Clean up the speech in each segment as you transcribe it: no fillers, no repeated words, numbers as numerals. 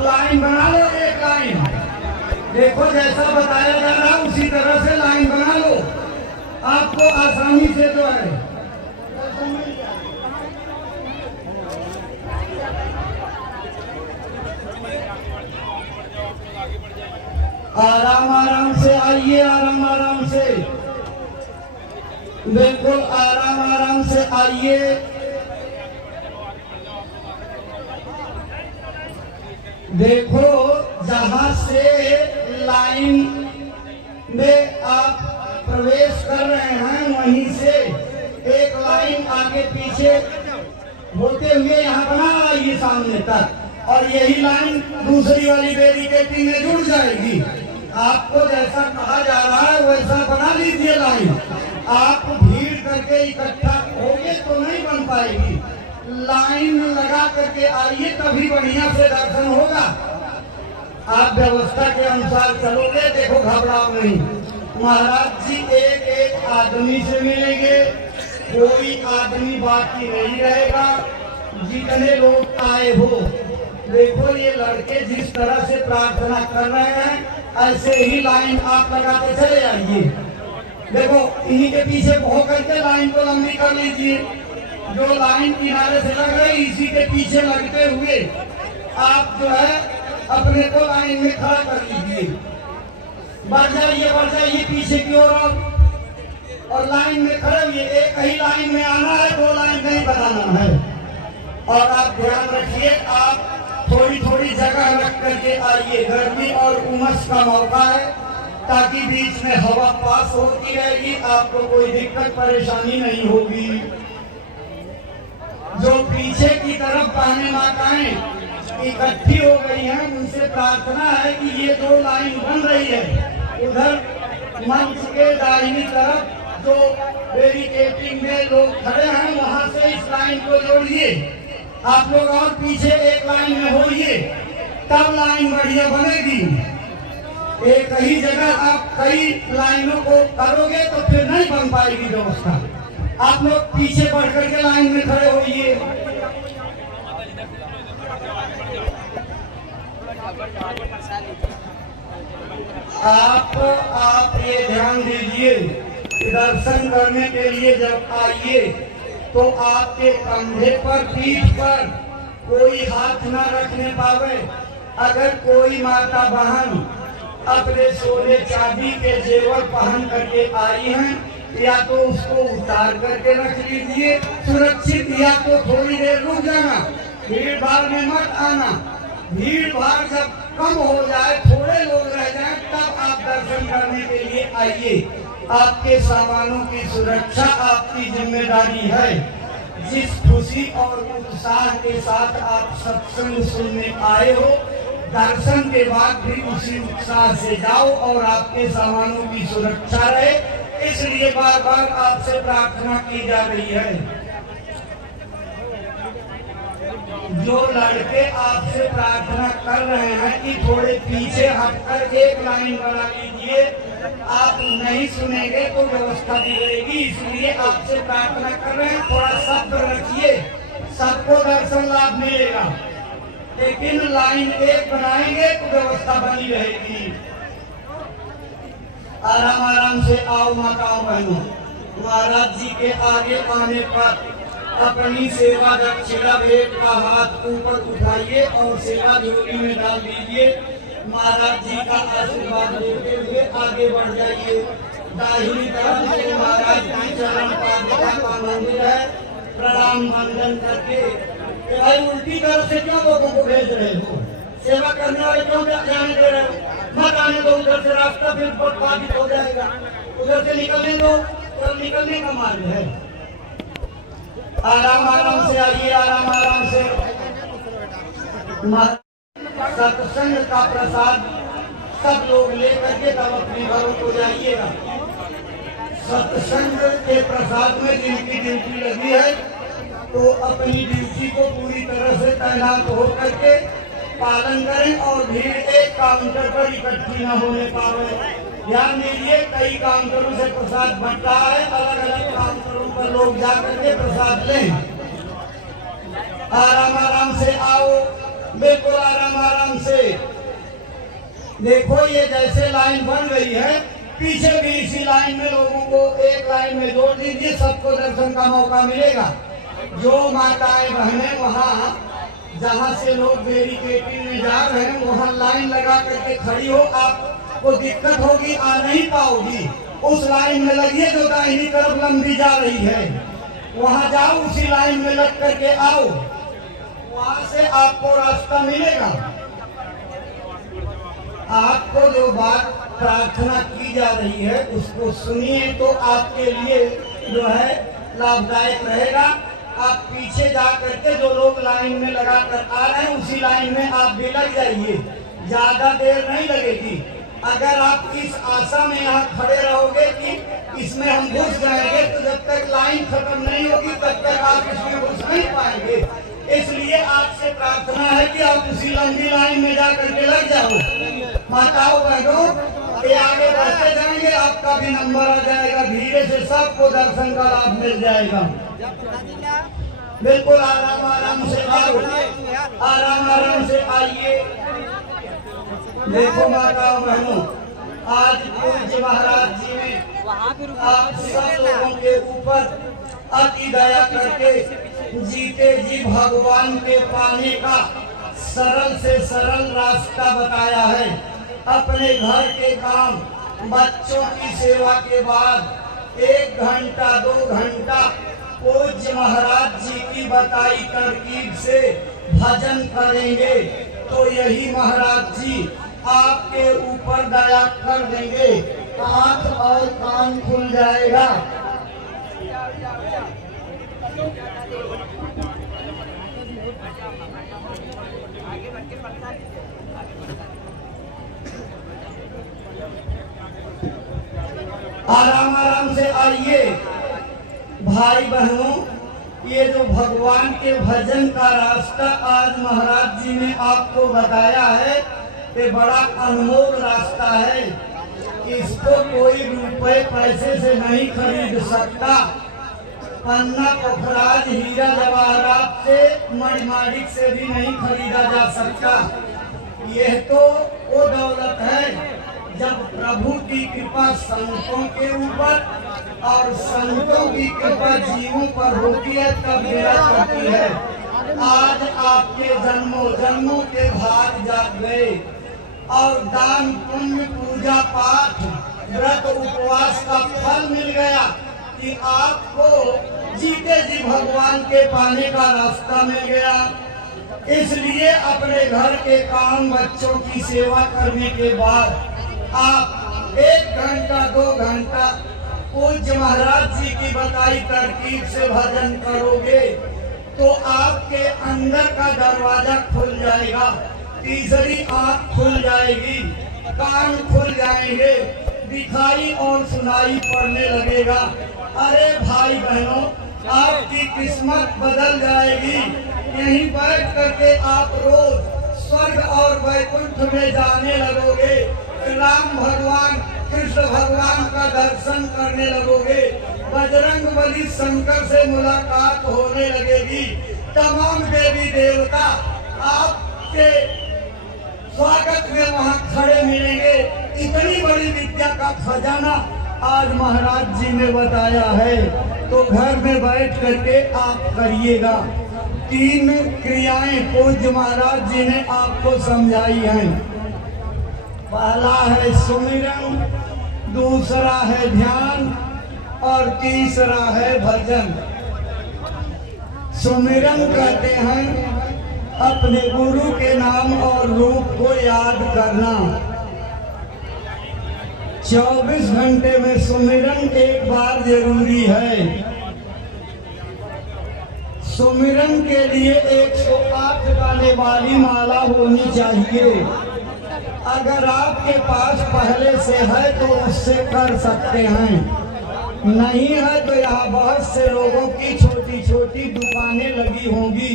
Line बना लो, एक line. देखो जैसा बताया जा रहा है उसी तरह से लाइन बना लो, आपको आसानी से जो है। आराम आराम से आइए, आराम आराम से, बिल्कुल आराम आराम से आइए। देखो जहां से लाइन में आप प्रवेश कर रहे हैं वहीं से एक लाइन आगे पीछे होते हुए यहाँ बना आइए सामने तक, और यही लाइन दूसरी वाली बैरिकेडिंग में जुड़ जाएगी। आपको जैसा कहा जा रहा है वैसा बना लीजिए लाइन। आप भीड़ करके इकट्ठा होगे तो नहीं बन पाएगी, लाइन लगा करके आइए तभी बढ़िया से दर्शन होगा। आप व्यवस्था के अनुसार चलोगे, देखो घबराओ नहीं। महाराज जी एक एक आदमी से मिलेंगे, कोई आदमी बाकी नहीं रहेगा, जितने लोग आए हो। देखो ये लड़के जिस तरह से प्रार्थना कर रहे हैं ऐसे ही लाइन आप लगाते चले आइए। देखो इन्हीं के पीछे हो करके लाइन को लंबी कर लीजिए। जो लाइन किनारे से लग रही इसी के पीछे लगते हुए आप जो है अपने को लाइन में खड़ा कर लीजिए। बढ़ जाइए पीछे की ओर और लाइन में खड़े हुए। एक ही लाइन में आना है, दो लाइन नहीं बनाना है। और आप ध्यान रखिए, आप थोड़ी थोड़ी जगह रख करके आइए। गर्मी और उमस का मौका है, ताकि बीच में हवा पास होती रहेगी, आपको कोई दिक्कत परेशानी नहीं होगी। जो पीछे की तरफ बहने माताएं इकट्ठी हो गई हैं उनसे प्रार्थना है कि ये दो लाइन बन रही है, उधर मंच के दाहिनी तरफ जो बैरिकेडिंग में लोग खड़े हैं वहां से इस लाइन को जोड़िए। आप लोग और पीछे एक लाइन में होइए, तब लाइन बढ़िया बनेगी। एक ही जगह आप कई लाइनों को करोगे तो फिर नहीं बन पाएगी व्यवस्था। आप लोग पीछे बढ़ करके लाइन में खड़े होइए। आप ये ध्यान दीजिए, दर्शन करने के लिए जब आइए तो आपके कंधे पर, पीठ पर कोई हाथ न रखने पावे। अगर कोई माता बहन अपने सोने चांदी के जेवर पहन करके आई हैं, या तो उसको उतार करके रख लीजिए सुरक्षित, या तो थोड़ी देर रुक जाना, भीड़ भाड़ में मत आना। भीड़ भाड़ जब कम हो जाए, थोड़े लोग रह जाएं, तब आप दर्शन करने के लिए आइए। आपके सामानों की सुरक्षा आपकी जिम्मेदारी है। जिस खुशी और उत्साह के साथ आप सत्संग सुनने आए हो, दर्शन के बाद भी उसी उत्साह से जाओ और आपके सामानों की सुरक्षा रहे, इसलिए बार बार आपसे प्रार्थना की जा रही है। जो लड़के आपसे प्रार्थना कर रहे हैं कि थोड़े पीछे हटकर एक लाइन बना लीजिए, आप नहीं सुनेंगे तो व्यवस्था बिगड़ेगी, इसलिए आपसे प्रार्थना कर रहे हैं थोड़ा सब्र रखिए, सबको दर्शन लाभ मिलेगा। लेकिन लाइन एक बनाएंगे तो व्यवस्था बनी रहेगी। आराम आराम से आओ माताओं बहनों। महाराज जी के आगे आने पर अपनी सेवा दक्षिणा भेंट का हाथ ऊपर उठाइए और सेवा झोली में डाल दीजिए। महाराज जी का आशीर्वाद लेते हुए आगे बढ़ जाइए। दाहिनी तरफ से महाराज की चरण पादुका का मंदिर है, प्रणाम वंदन करके। भाई उल्टी तरफ से क्यों लोगों को भेज रहे हो? सेवा करने वाले क्यों जाने दे रहे हो? मत आने दो, उधर से रास्ता फिर बाधित हो जाएगा, उधर से निकलने दो, तो निकलने का मार्ग है। आराम आराम से आइए, आराम आराम से। सत्संग का प्रसाद सब लोग लेकर के तब अपने घरों को जाइएगा। सत्संग के प्रसाद में जिनकी ड्यूटी लगी है तो अपनी ड्यूटी को पूरी तरह से तैनात होकर के पालन करें और भीड़ एक काउंटर पर इकट्ठी न होने पावे। ध्यान दीजिए, कई काउंटरों से प्रसाद बंट रहा है, अलग अलग काउंटरों पर लोग जाकर के प्रसाद लें। आराम आराम से आओ। बिल्कुल आराम आराम से। देखो ये जैसे लाइन बन गई है, पीछे भी इसी लाइन में लोगों को एक लाइन में जोड़ दीजिए, सबको दर्शन का मौका मिलेगा। जो माताएं बहनें वहाँ जहाँ से लोग बैरिकेडिंग में जा रहे हैं वहाँ लाइन लगा करके खड़ी हो, आपको दिक्कत होगी, आ नहीं पाओगी। उस लाइन में लगिए जो दाहिनी तरफ लंबी जा रही है, वहाँ जाओ, उसी लाइन में लग करके आओ, वहाँ से आपको रास्ता मिलेगा। आपको जो बात प्रार्थना की जा रही है उसको सुनिए तो आपके लिए जो है लाभदायक रहेगा। आप पीछे जा करके जो लोग लाइन में लगा कर आ रहे हैं उसी लाइन में आप भी लग जाइए, ज्यादा देर नहीं लगेगी। अगर आप इस आशा में यहाँ खड़े रहोगे कि इसमें हम घुस जाएंगे तो जब तक लाइन खत्म नहीं होगी तब तक आप इसमें घुस नहीं पाएंगे। इसलिए आपसे प्रार्थना है कि आप उसी लंबी लाइन में जा करके लग जाओ। माताओं बहनों, ये आगे बढ़ते जाएंगे, आपका भी नंबर आ जाएगा, धीरे से सबको दर्शन का लाभ मिल जाएगा। बिल्कुल आराम आराम से आओ, आराम आराम से आइए। देखो माताओं बहनों, आज पूज्य महाराज जी ने आप सब लोगों के ऊपर अति दया करके जीते जी भगवान के पाने का सरल से सरल रास्ता बताया है। अपने घर के काम, बच्चों की सेवा के बाद 1 घंटा 2 घंटा पूज्य महाराज जी की बताई तरकीब से भजन करेंगे तो यही महाराज जी आपके ऊपर दया कर देंगे, आंख और कान खुल जाएगा। आराम आराम से आइए भाई बहनों, ये जो भगवान के भजन का रास्ता आज महाराज जी ने आपको बताया है, ये बड़ा अनमोल रास्ता है। इसको कोई रुपए पैसे से नहीं खरीद सकता। पन्ना पोखराज हीरा जवाहरात से, मणिमाणिक से भी नहीं खरीदा जा सकता। यह तो वो दौलत है जब प्रभु की कृपा संतों के ऊपर और संतों की कृपा जीवों पर होती है तब मेरा करती है। आज आपके जन्मों जन्मों के भाग जाग गए और दान पुण्य पूजा पाठ व्रत उपवास का फल मिल गया कि आपको जीते जी भगवान के पाने का रास्ता मिल गया। इसलिए अपने घर के काम, बच्चों की सेवा करने के बाद आप 1 घंटा 2 घंटा पूज्य महाराज जी की बताई तरकीब से भजन करोगे तो आपके अंदर का दरवाजा खुल जाएगा, तीसरी आंख खुल जाएगी, कान खुल जाएंगे, दिखाई और सुनाई पड़ने लगेगा। अरे भाई बहनों, आपकी किस्मत बदल जाएगी। यहीं बैठ करके आप रोज स्वर्ग और वैकुंठ में जाने लगोगे, राम भगवान कृष्ण भगवान का दर्शन करने लगोगे, बजरंग बली शंकर से मुलाकात होने लगेगी, तमाम देवी देवता आपके स्वागत में वहाँ खड़े मिलेंगे। इतनी बड़ी विद्या का खजाना आज महाराज जी ने बताया है, तो घर में बैठ करके आप करिएगा। 3 क्रियाएं पूज्य महाराज जी ने आपको समझाई हैं। पहला है सुमिरन, दूसरा है ध्यान और तीसरा है भजन। सुमिरन कहते हैं अपने गुरु के नाम और रूप को याद करना। 24 घंटे में सुमिरन एक बार जरूरी है। सुमिरन के लिए 108 गाने वाली माला होनी चाहिए। अगर आपके पास पहले से है तो उससे कर सकते हैं, नहीं है तो यहाँ बहुत से लोगों की छोटी छोटी दुकानें लगी होंगी।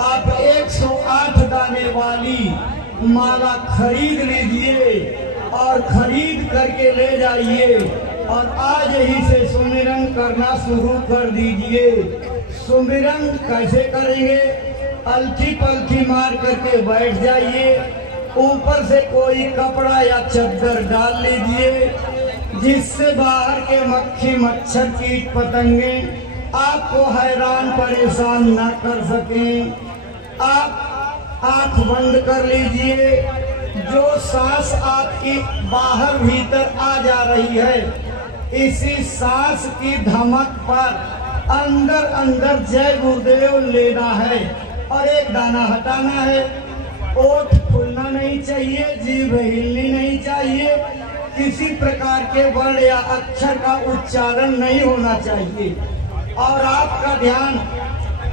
आप 108 दाने वाली माला खरीद लीजिए और खरीद करके ले जाइए और आज ही से सुमिरन करना शुरू कर दीजिए। सुमिरन कैसे करेंगे? अलथी पलथी मार करके बैठ जाइए। ऊपर से कोई कपड़ा या चादर डाल लीजिए जिससे बाहर के मक्खी मच्छर कीट पतंगे आपको हैरान परेशान ना कर सकें। आप आंख बंद कर लीजिए। जो सांस आपकी बाहर भीतर आ जा रही है, इसी सांस की धमक पर अंदर अंदर जय गुरुदेव लेना है और एक दाना हटाना है। ओठ खुलना नहीं चाहिए, जीभ हिलनी नहीं चाहिए, किसी प्रकार के वर्ण या अक्षर का उच्चारण नहीं होना चाहिए और आपका ध्यान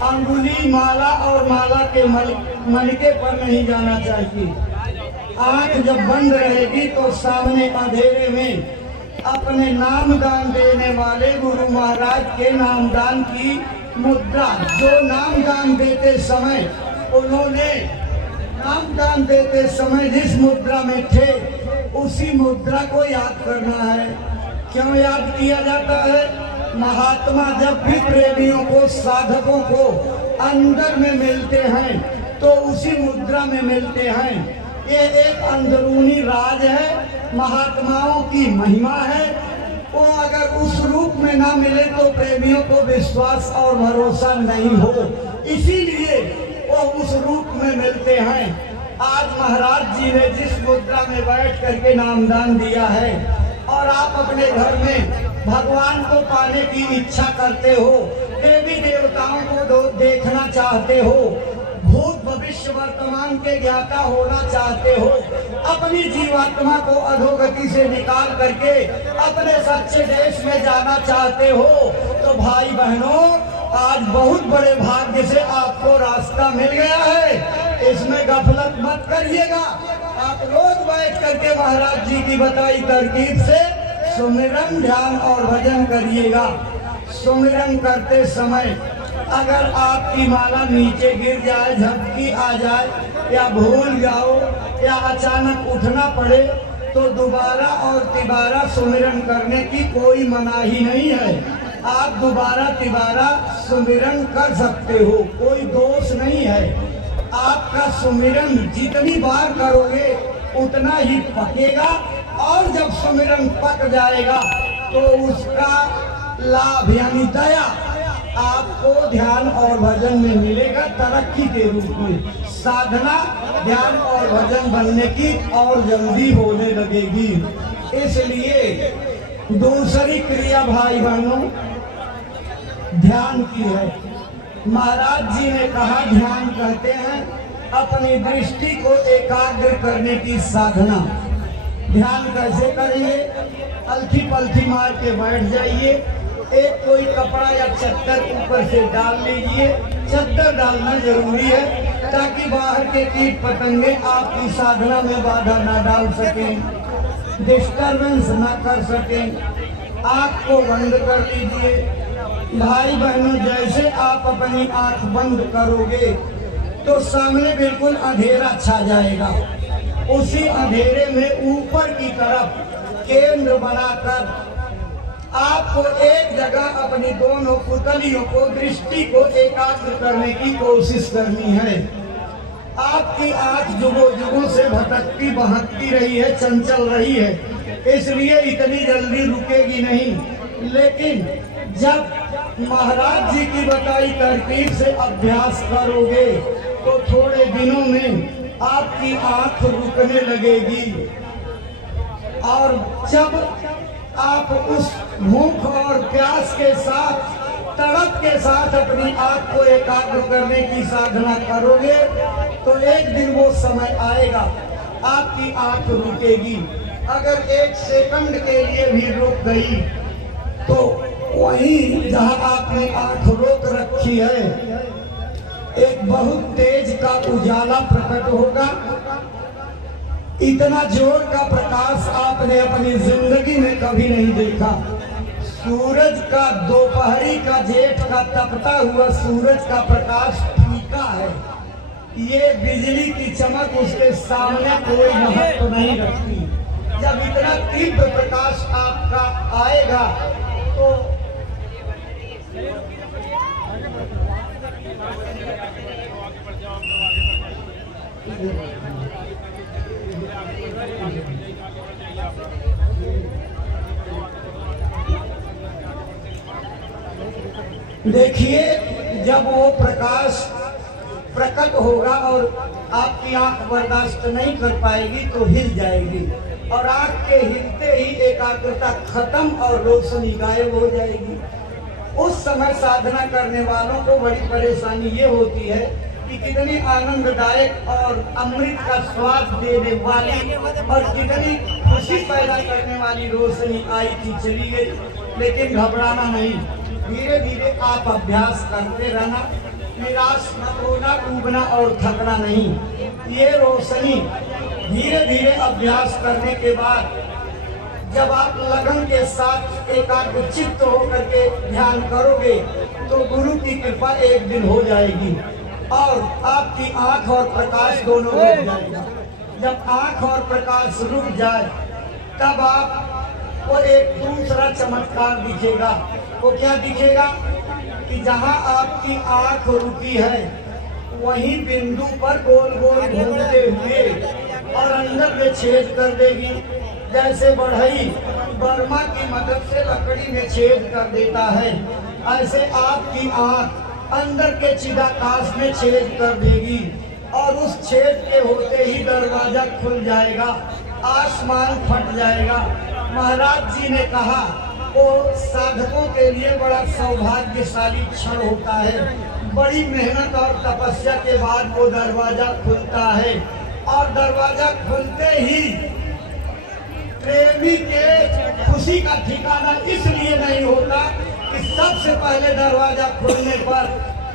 अंगुली माला और माला के मणके पर नहीं जाना चाहिए। आंख जब बंद रहेगी तो सामने अंधेरे में अपने नामदान देने वाले गुरु महाराज के नामदान की मुद्रा, जो नामदान देते समय उन्होंने नामदान देते समय जिस मुद्रा में थे उसी मुद्रा को याद करना है। क्यों याद किया जाता है? महात्मा जब भी प्रेमियों को, साधकों को अंदर में मिलते हैं तो उसी मुद्रा में मिलते हैं। ये एक अंदरूनी राज है, महात्माओं की महिमा है। वो अगर उस रूप में ना मिले तो प्रेमियों को विश्वास और भरोसा नहीं हो, इसीलिए वो उस रूप में मिलते हैं। आज महाराज जी ने जिस मुद्रा में बैठ करके नामदान दिया है और आप अपने घर में भगवान को पाने की इच्छा करते हो, देवी देवताओं को देखना चाहते हो, भूत भविष्य वर्तमान के ज्ञाता होना चाहते हो, अपनी जीवात्मा को अधोगति से निकाल करके अपने सच्चे देश में जाना चाहते हो, तो भाई बहनों आज बहुत बड़े भाग्य से आपको रास्ता मिल गया है। इसमें गफलत मत करिएगा। आप रोज बैठ करके महाराज जी की बताई तरकीब से सुमिरन, ध्यान और भजन करिएगा। सुमिरन करते समय अगर आपकी माला नीचे गिर जाए, झपकी आ जाए या भूल जाओ या अचानक उठना पड़े तो दोबारा और तिबारा सुमिरन करने की कोई मनाही नहीं है। आप दोबारा तिबारा सुमिरन कर सकते हो, कोई दोष नहीं है। आपका सुमिरन जितनी बार करोगे उतना ही पकेगा और जब सुमिरन पक जाएगा तो उसका लाभ यानी दया आपको ध्यान और भजन में मिलेगा, तरक्की के रूप में। साधना ध्यान और भजन बनने की और जल्दी होने लगेगी। इसलिए दूसरी क्रिया भाई बहनों ध्यान की है। महाराज जी ने कहा ध्यान कहते हैं अपनी दृष्टि को एकाग्र करने की साधना। ध्यान कैसे करेंगे? अलथी पलथी मार के बैठ जाइए। एक कोई कपड़ा या चद्दर ऊपर से डाल लीजिए। चद्दर डालना जरूरी है ताकि बाहर के कीट पतंगे आपकी साधना में बाधा ना डाल सकें, डिस्टर्बेंस ना कर सकें। आँख को बंद कर लीजिए। भाई बहनों, जैसे आप अपनी आँख बंद करोगे तो सामने बिल्कुल अंधेरा छा जाएगा। उसी अंधेरे में ऊपर की तरफ केंद्र बनाकर आपको एक जगह अपनी दोनों पुतलियों को, दृष्टि को एकाग्र करने की कोशिश करनी है। आपकी आँख जुगों जुगों से भटकती बहकती रही है, चंचल रही है, इसलिए इतनी जल्दी रुकेगी नहीं। लेकिन जब महाराज जी की बताई तरकीब से अभ्यास करोगे तो थोड़े दिनों में आपकी आँख रुकने लगेगी। और जब आप उस भूख और प्यास के साथ, तड़प के साथ अपनी आँख को एकाग्र करने की साधना करोगे तो एक दिन वो समय आएगा आपकी आँख रुकेगी। अगर एक सेकंड के लिए भी रुक गई तो वहीं जहां आपने आँख रोक रखी है एक बहुत तेज का उजाला प्रकट होगा। इतना जोर का प्रकाश आपने अपनी जिंदगी में कभी नहीं देखा। सूरज का, दोपहरी का, जेठ का तपता हुआ सूरज का प्रकाश फीका है। ये बिजली की चमक उसके सामने कोई महत्व नहीं रखती। जब इतना तीव्र प्रकाश आपका आएगा तो देखिए, जब वो प्रकाश प्रकट होगा और आपकी आंख बर्दाश्त नहीं कर पाएगी तो हिल जाएगी, और आंख के हिलते ही एकाग्रता खत्म और रोशनी गायब हो जाएगी। उस समय साधना करने वालों को बड़ी परेशानी ये होती है कि कितनी आनंददायक और अमृत का स्वाद देने वाली और कितनी खुशी पैदा करने वाली रोशनी आई थी, चली गई। लेकिन घबराना नहीं, धीरे धीरे आप अभ्यास करते रहना, निराश मत होना, डूबना और थकना नहीं। ये रोशनी धीरे धीरे अभ्यास करने के बाद जब आप लगन के साथ एकाग्रचित्त होकर के ध्यान करोगे तो गुरु की कृपा एक दिन हो जाएगी और आपकी आंख और प्रकाश दोनों रुक जाएगा। जब आंख और प्रकाश रुक जाए तब आपको एक दूसरा चमत्कार दिखेगा। वो क्या दिखेगा कि जहां आपकी आंख रुकी है वहीं बिंदु पर गोल गोल घूमते हुए और अंदर में छेद कर देगी, जैसे बढ़ई बर्मा की मदद से लकड़ी में छेद कर देता है, ऐसे आपकी आंख अंदर के चिदाकाश में छेद कर देगी और उस छेद के होते ही दरवाजा खुल जाएगा, आसमान फट जाएगा। महाराज जी ने कहा वो साधकों के लिए बड़ा सौभाग्यशाली क्षण होता है। बड़ी मेहनत और तपस्या के बाद वो दरवाजा खुलता है और दरवाजा खुलते ही प्रेमी के खुशी का ठिकाना इसलिए नहीं होता कि सबसे पहले दरवाजा खोलने पर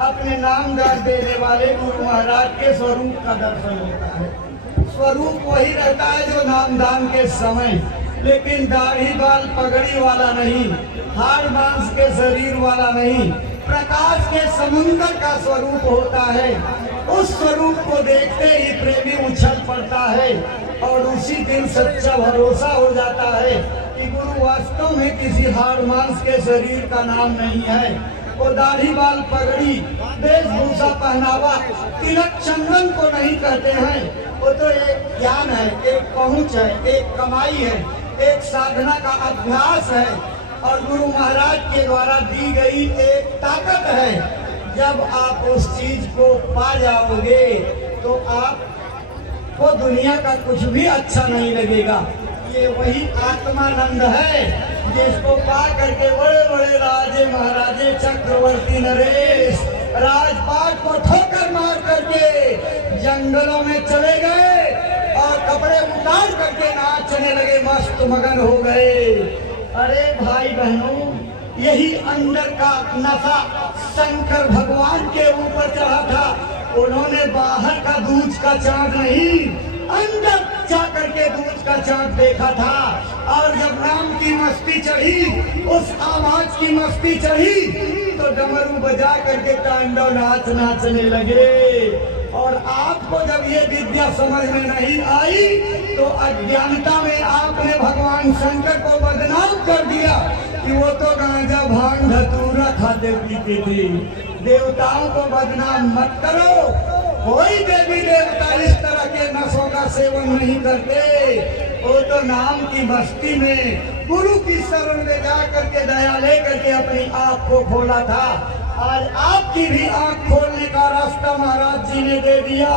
अपने नामदान देने वाले गुरु महाराज के स्वरूप का दर्शन होता है। स्वरूप वही रहता है जो नामदान के समय, लेकिन दाढ़ी बाल पगड़ी वाला नहीं, हाड़ मांस के शरीर वाला नहीं, प्रकाश के समुद्र का स्वरूप होता है। उस स्वरूप को देखते ही प्रेमी उछल पड़ता है और उसी दिन सच्चा भरोसा हो जाता है कि गुरु वास्तव में किसी हाड़ मांस के शरीर का नाम नहीं है। वो दाढ़ी बाल पगड़ी वेशभूषा पहनावा तिलक चंदन को नहीं कहते हैं, वो तो एक ज्ञान है, एक पहुंच है, एक कमाई है, एक साधना का अभ्यास है और गुरु महाराज के द्वारा दी गई एक ताकत है। जब आप उस चीज को पा जाओगे तो आपको दुनिया का कुछ भी अच्छा नहीं लगेगा। ये वही आत्मानंद है जिसको पा करके बड़े बड़े राजे महाराजे चक्रवर्ती नरेश राजपाट को ठोकर मार करके जंगलों में चले गए और कपड़े उतार करके नाचने लगे, मस्त मगन हो गए। अरे भाई बहनों, यही अंदर का नशा शंकर भगवान के ऊपर चढ़ा था। उन्होंने बाहर का दूध का चांद नहीं, अंदर जा करके दूध का चांद देखा था। और जब नाम की मस्ती चढ़ी, उस आवाज की मस्ती चढ़ी तो डमरू बजा करके तांडव नाच नाचने लगे। और आपको जब ये विद्या समझ में नहीं आई तो अज्ञानता में आपने भगवान शंकर को बदनाम कर दिया कि वो तो गांजा भांग धतूरा खाते पीते थे। देवताओं को बदनाम मत करो, कोई देवी देवता इस तरह के नशों का सेवन नहीं करते। वो तो नाम की मस्ती में गुरु की शरण में जा करके दया ले करके अपनी आँख को खोला था। आज आपकी भी आँख खोलने का रास्ता महाराज जी ने दे दिया।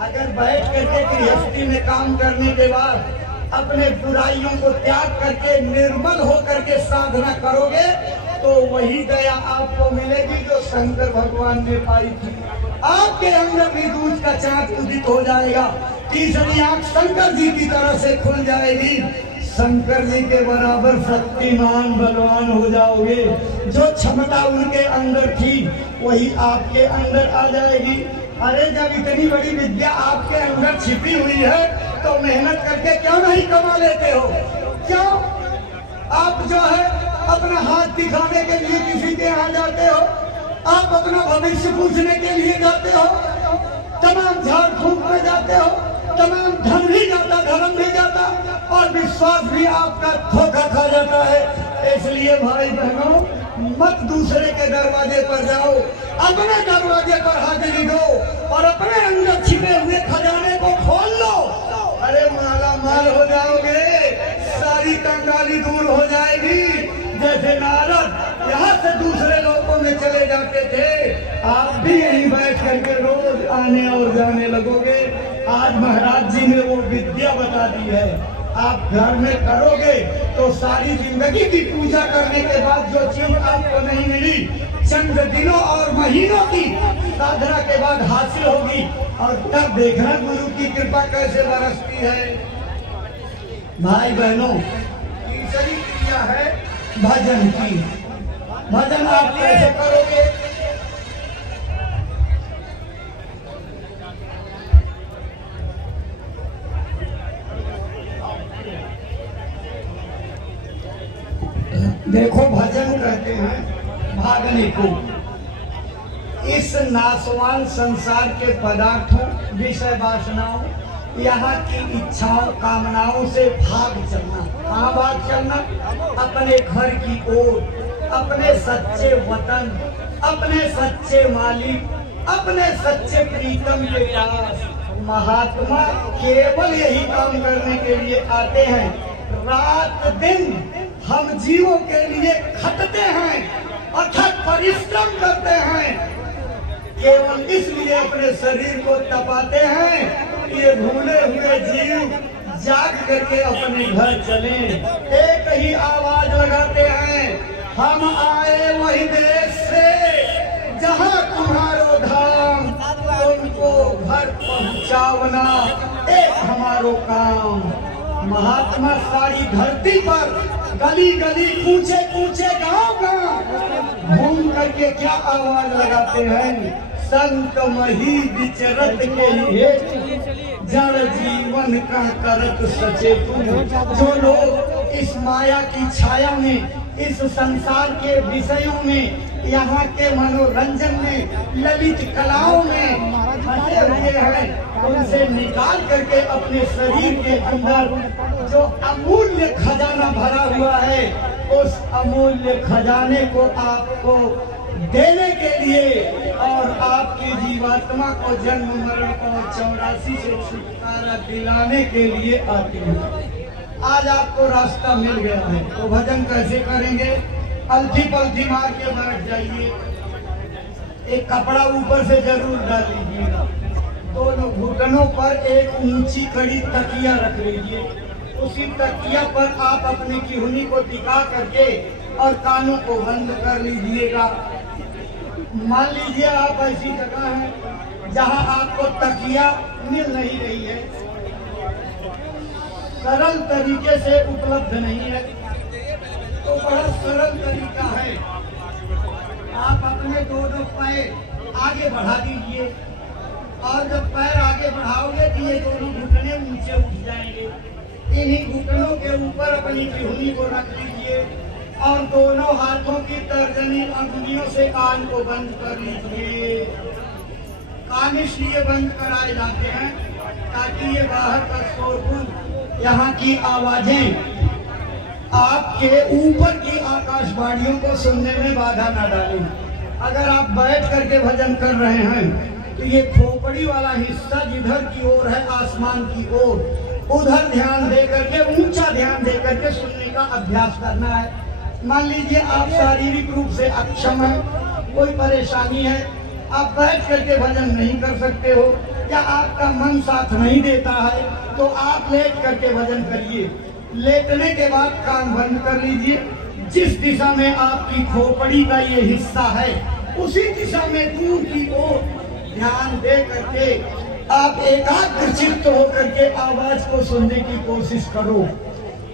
अगर बैठ करके गृहस्थी में काम करने के बाद अपने बुराइयों को त्याग करके निर्मल हो करके साधना करोगे तो वही दया आपको मिलेगी जो शंकर भगवान ने पाई थी। आपके अंदर भी दूध का चांद उदित हो जाएगा, तीसरी आंख शंकर जी की तरह से खुल जाएगी। शंकर जी के बराबर शक्तिमान बलवान हो जाओगे। जो क्षमता उनके अंदर थी वही आपके अंदर आ जाएगी। अरे जब इतनी बड़ी विद्या आपके अंदर छिपी हुई है तो मेहनत करके क्यों नहीं कमा लेते हो? क्यों आप जो है अपना हाथ दिखाने के लिए किसी के यहाँ जाते हो, आप अपना भविष्य पूछने के लिए जाते हो, तमाम झाड़ फूक में जाते हो, तमाम धन भी जाता, धर्म भी जाता और विश्वास भी आपका धोखा खा जाता है। इसलिए भाई बहनों, मत दूसरे के दरवाजे पर जाओ, अपने दरवाजे पर हाजिरी दो और अपने अंदर छिपे हुए खजाने को खोल लो। अरे माला माल हो जाओगे, सारी कंगाली दूर हो जाएगी। जैसे नारद यहाँ से दूसरे लोगों में चले जाते थे, आप भी यहीं बैठ करके रोज आने और जाने लगोगे। आज महाराज जी ने वो विद्या बता दी है, आप घर में करोगे तो सारी जिंदगी की पूजा करने के बाद जो चीज आपको नहीं मिली, चंद दिनों और महीनों की साधना के बाद हासिल होगी। और तब देखना गुरु की कृपा कैसे बरसती है। भाई बहनों, तीसरी क्रिया है भजन की। भजन आप कैसे करोगे? देखो, भजन कहते हैं भागने को। इस नाशवान संसार के पदार्थों, विषय वासनाओं, यहाँ की इच्छाओं कामनाओं से भाग चलना। कहाँ भाग चलना? अपने घर की ओर, अपने सच्चे वतन, अपने सच्चे मालिक, अपने सच्चे प्रीतम के पास। महात्मा केवल यही काम करने के लिए आते हैं। रात दिन हम जीवों के लिए खटते हैं, अथक परिश्रम करते हैं, केवल इसलिए अपने शरीर को तपाते हैं। ये भूले हुए जीव जाग करके अपने घर चले, एक ही आवाज लगाते हैं, हम आए वही देश से जहां तुम्हारो धाम, तुमको घर पहुंचावना एक हमारो काम। महात्मा सारी धरती पर गली गली, कूचे कूचे, गांव गांव घूम करके क्या आवाज लगाते हैं? संत मही विचरत के जड़ जीवन का करत सचेतु। जो लोग इस माया की छाया में, इस संसार के विषयों में, यहाँ के मनोरंजन में, ललित कलाओं में फंसे हुए हैं, उनसे निकाल करके अपने शरीर के अंदर जो अमूल्य खजाना भरा हुआ है, उस अमूल्य खजाने को आपको देने के लिए और आपकी जीवात्मा को जन्म मरण और 84 से छुटकारा दिलाने के लिए आते हैं। आज आपको रास्ता मिल गया है, तो भजन कैसे करेंगे? अलथी पलथी मार के बैठ जाइए, एक कपड़ा ऊपर से जरूर डाल लीजिएगा, दोनों घुटनों पर एक ऊंची कड़ी तकिया रख लीजिए। उसी तकिया पर आप अपनी किहुनी को टिका करके और कानों को बंद कर लीजिएगा। मान लीजिए आप ऐसी जगह है जहां आपको तकिया मिल नहीं रही है, सरल तरीके से उपलब्ध नहीं है, तो बड़ा सरल तरीका है, आप अपने दोनों पैर आगे बढ़ा दीजिए और जब पैर आगे बढ़ाओगे तो ये दोनों घुटने नीचे उठ जाएंगे। इन्हीं घुटनों के ऊपर अपनी किहुनी को रख लीजिए और दोनों हाथों की तर्जनी अंगुलियों से कान को बंद कर लीजिए। कान इसलिए बंद कराए जाते हैं ताकि ये बाहर का शोरगुल, यहाँ की आवाजें आपके ऊपर की आकाशवाणियों को सुनने में बाधा न डालें। अगर आप बैठ करके भजन कर रहे हैं तो ये खोपड़ी वाला हिस्सा जिधर की ओर है, आसमान की ओर, उधर ध्यान दे करके, ऊंचा ध्यान दे करके सुनने का अभ्यास करना है। मान लीजिए आप शारीरिक रूप से अक्षम हैं, कोई परेशानी है, आप बैठ करके भजन नहीं कर सकते हो या आपका मन साथ नहीं देता है, तो आप लेट करके भजन करिए। लेटने के बाद कान बंद कर लीजिए। जिस दिशा में आपकी खोपड़ी का ये हिस्सा है, उसी दिशा में दूर की ओर ध्यान दे करके आप एकाग्र चित्त होकर के आवाज को सुनने की कोशिश करो।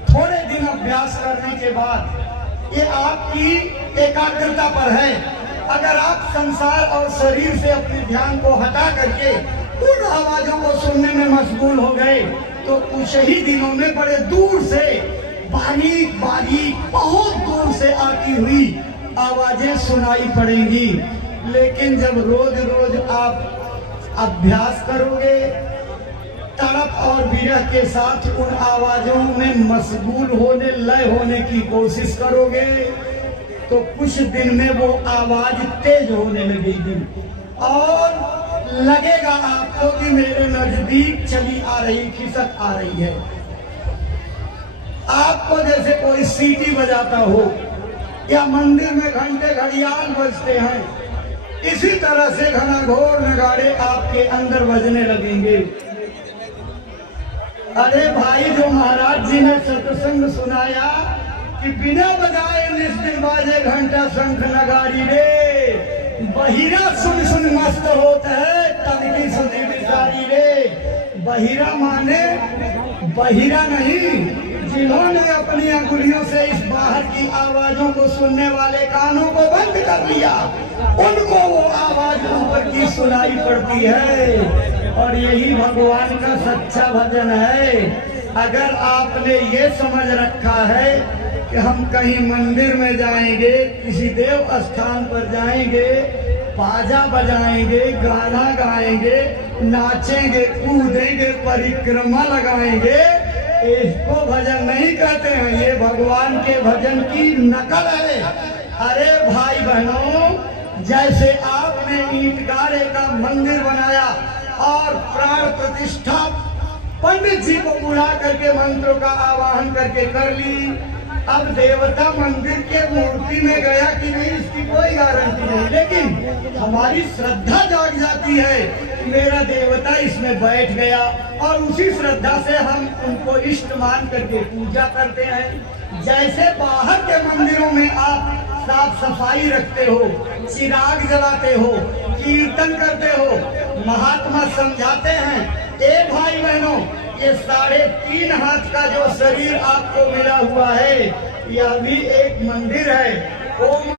थोड़े दिन अभ्यास करने के बाद ये आपकी एकाग्रता पर है। अगर आप संसार और शरीर से अपने ध्यान को हटा करके उन आवाजों को सुनने में मशगूल हो गए तो कुछ ही दिनों में बड़े दूर से, बारीक बारीक, बहुत दूर से आती हुई आवाजें सुनाई पड़ेंगी। लेकिन जब रोज रोज आप अभ्यास करोगे, तड़प और विरह के साथ उन आवाजों में मशगूल होने, लय होने की कोशिश करोगे, तो कुछ दिन में वो आवाज तेज होने लगेगी और लगेगा आपको कि मेरे नजदीक चली आ रही, खिसक आ रही है। आपको जैसे कोई सीटी बजाता हो या मंदिर में घंटे घड़ियाल बजते हैं, इसी तरह से घनाघोर नगाड़े आपके अंदर बजने लगेंगे। अरे भाई, जो महाराज जी ने सत्संग सुनाया कि बिना बजाए निस्दिन बाजे घंटा शंख नगाड़ी रे, बहिरा सुन सुन मस्त होता है तन की सुधी बिचारी रे। बहिरा माने बहिरा नहीं, जिन्होंने अपनी अंगुलियों से इस बाहर की आवाजों को सुनने वाले कानों को बंद कर लिया, उनको वो आवाज ऊपर की सुनाई पड़ती है। और यही भगवान का सच्चा भजन है। अगर आपने ये समझ रखा है कि हम कहीं मंदिर में जाएंगे, किसी देव स्थान पर जाएंगे, बाजा बजाएंगे, गाना गाएंगे, नाचेंगे, कूदेंगे, परिक्रमा लगाएंगे, इसको भजन नहीं कहते हैं, ये भगवान के भजन की नकल है। अरे भाई बहनों, जैसे आपने ईंटगारे का मंदिर बनाया और प्राण प्रतिष्ठा पंडित जी को बुला करके मंत्रों का आवाहन करके कर ली, अब देवता मंदिर के मूर्ति में गया कि नहीं इसकी कोई गारंटी नहीं, लेकिन हमारी श्रद्धा जाग जाती है कि मेरा देवता इसमें बैठ गया और उसी श्रद्धा से हम उनको इष्ट मान करके पूजा करते हैं। जैसे बाहर के मंदिरों में आप साफ सफाई रखते हो, चिराग जलाते हो, कीर्तन करते हो, महात्मा समझाते हैं। ए भाई बहनों, ये 3.5 हाथ का जो शरीर आपको मिला हुआ है, यह भी एक मंदिर है। ओम